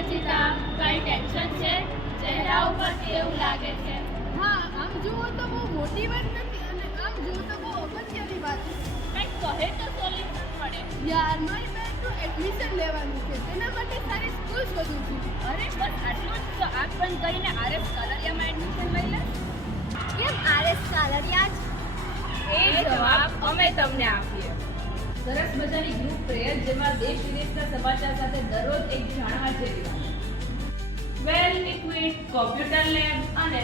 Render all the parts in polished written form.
રચિતા, કઈ ટેન્શન છે? ચહેરા ઉપરથી એવું લાગે છે. હા, આમ જુઓ તો બહુ મોટી વાત નથી અને આમ જુઓ તો બહુ અગત્યની વાત છે. કંઈક કહે તો સોલ્યુશન મળે. યાર, મારી બેનનું એડમિશન લેવાનું છે, તેના માટે સારી સ્કૂલ શોધું છું. અરે બસ આટલું જ તો આંખ બંધ કરીને આરએસ કાલરિયામાં એડમિશન લઈ લે. કેમ આરએસ કાલરિયા જ? એ જવાબ અમે તમને આપીએ. સરસ મજાની ગ્રુપ પ્રેયર જેમાં દેશ વિદેશના સમાચાર સાથે દરરોજ એક જાણવા જેવી વાત. વેલ ઇક્વિપ્ડ કોમ્પ્યુટર લેબ અને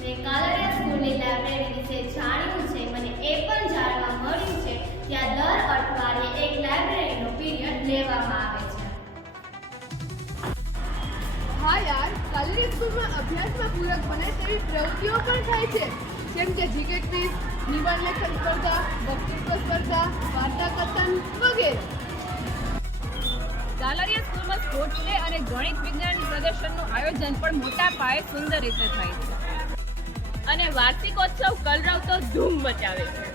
મેં કાલરિયા સ્કૂલની લાઇબ્રેરી વિશે જાણ્યું છે. મને એ પણ જાણવા મળ્યું છે ત્યાં દર અઠવાડિયે એક લાઇબ્રેરીનો પીરિયડ લેવામાં આવે છે. હા યાર, કાલરી સ્કૂલમાં અભ્યાસમાં પૂરક બને તેવી પ્રવૃત્તિઓ પણ થાય છે, જેમ કે જીકે ક્વિઝ, નિબંધ લેખન સ્પર્ધા, વક્તૃત્વ સ્પર્ધા, વાર્તા કથન વગેરે. કાલરિયા સ્કૂલમાં સ્પોર્ટ્સ ડે અને ગણિત વિજ્ઞાન પ્રદર્શનનું આયોજન પણ મોટા પાયે સુંદર રીતે થાય છે અને વાર્ષિકોત્સવ કલરવ તો ધૂમ મચાવે છે.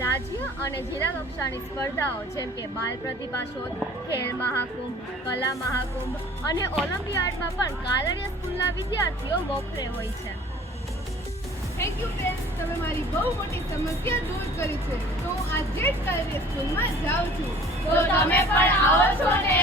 રાજ્ય અને જિલ્લા કક્ષાની સ્પર્ધાઓ જેમ કે બાલ પ્રતિભા શોધ, ખેલ મહાકુંભ, કલા મહાકુંભ અને ઓલિમ્પિયાડમાં પણ કાલરિયા સ્કૂલના વિદ્યાર્થીઓ મોખરે હોય છે. થેન્ક યુ ફ્રેન્ડ્સ, તમે મારી બહુ મોટી સમસ્યા દૂર કરી છે. તો હું આજે જ કાલરી સ્કૂલમાં જાઉં છું. તો તમે પણ આવો છો ને?